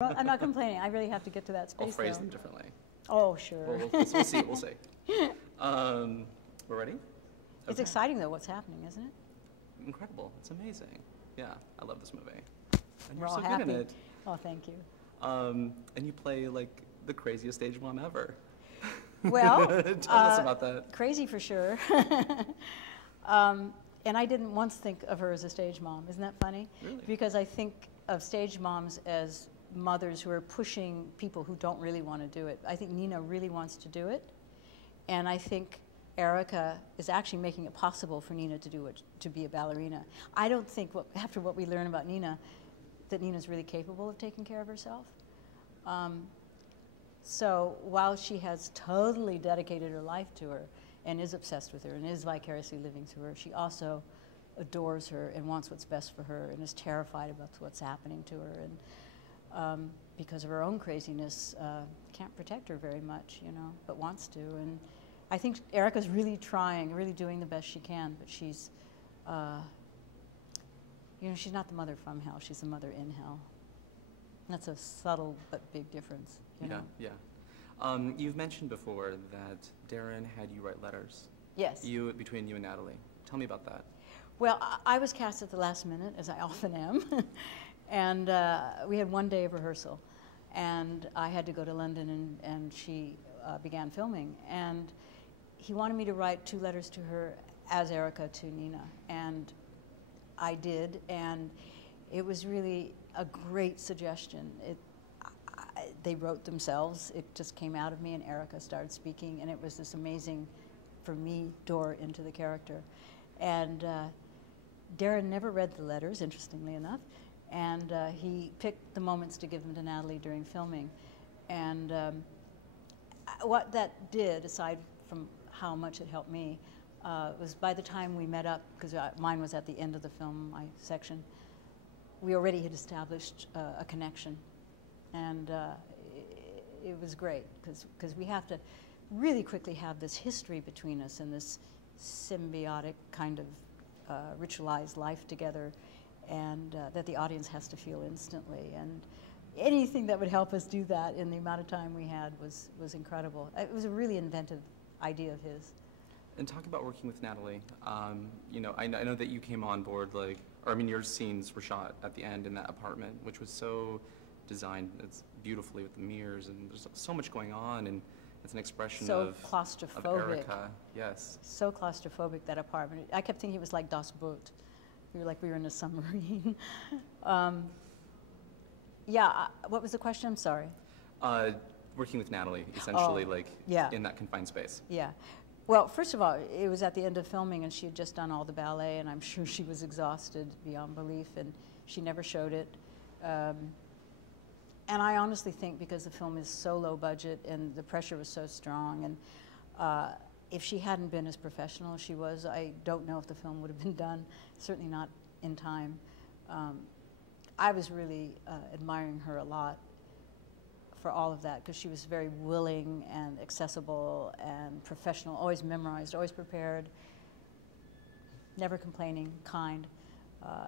Well, I'm not complaining. I really have to get to that space. I'll phrase though. them differently. Oh, sure. Well, we'll see. We'll see. We're ready? It's Okay. exciting, though, what's happening, isn't it? Incredible. It's amazing. Yeah, I love this movie. And We're you're all so happy. good in it. Oh, thank you. And you play like the craziest stage mom ever. Well, tell us about that. Crazy for sure. And I didn't once think of her as a stage mom. Isn't that funny? Really? Because I think of stage moms as mothers who are pushing people who don't really want to do it. I think Nina really wants to do it, and I think Erica is actually making it possible for Nina to do it, to be a ballerina. I don't think, after what we learn about Nina, that Nina's really capable of taking care of herself. So while she has totally dedicated her life to her and is obsessed with her and is vicariously living through her, she also adores her and wants what's best for her and is terrified about what's happening to her. And because of her own craziness, can't protect her very much, you know, but wants to. And I think Erica's really trying, really doing the best she can, but she's, you know, she's not the mother from hell, she's the mother in hell. That's a subtle but big difference. You know? Yeah. You've mentioned before that Darren had you write letters. Yes. Between you and Natalie. Tell me about that. Well, I was cast at the last minute, as I often am, and we had one day of rehearsal, and I had to go to London, and she began filming, and he wanted me to write 2 letters to her as Erica to Nina, and I did, and it was really a great suggestion. They wrote themselves. It just came out of me, and Erica started speaking, and it was this amazing, for me, door into the character. And Darren never read the letters, interestingly enough, and he picked the moments to give them to Natalie during filming. And what that did, aside from how much it helped me, was by the time we met up, because mine was at the end of the film, my section, we already had established a connection. And it was great, because we have to really quickly have this history between us and this symbiotic kind of ritualized life together, and that the audience has to feel instantly. And anything that would help us do that in the amount of time we had was incredible. It was a really inventive idea of his. And talk about working with Natalie. You know, I know that you came on board, like, or I mean, your scenes were shot at the end in that apartment, which was so designed beautifully with the mirrors, and there's so much going on, and it's an expression so of claustrophobic. Erica. Yes. So claustrophobic, that apartment. I kept thinking it was like Das Boot. We were in a submarine. Yeah, what was the question? I'm sorry. Working with Natalie, essentially, in that confined space. Yeah. Well, first of all, it was at the end of filming, and she had just done all the ballet, and I'm sure she was exhausted beyond belief, and she never showed it. And I honestly think, because the film is so low budget and the pressure was so strong, and if she hadn't been as professional as she was, I don't know if the film would have been done, certainly not in time. I was really admiring her a lot for all of that, because she was very willing and accessible and professional, always memorized, always prepared, never complaining, kind.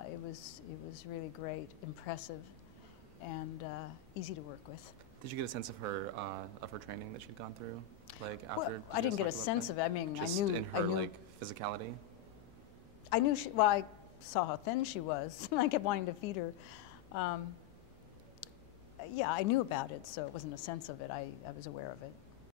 It was really great, impressive, and easy to work with. Did you get a sense of her training that she'd gone through, like after? Well, I didn't get a sense of it. I mean, just I knew in her like physicality. I knew she. Well, I saw how thin she was, and I kept wanting to feed her. Yeah, I knew about it, so it wasn't a sense of it. I was aware of it.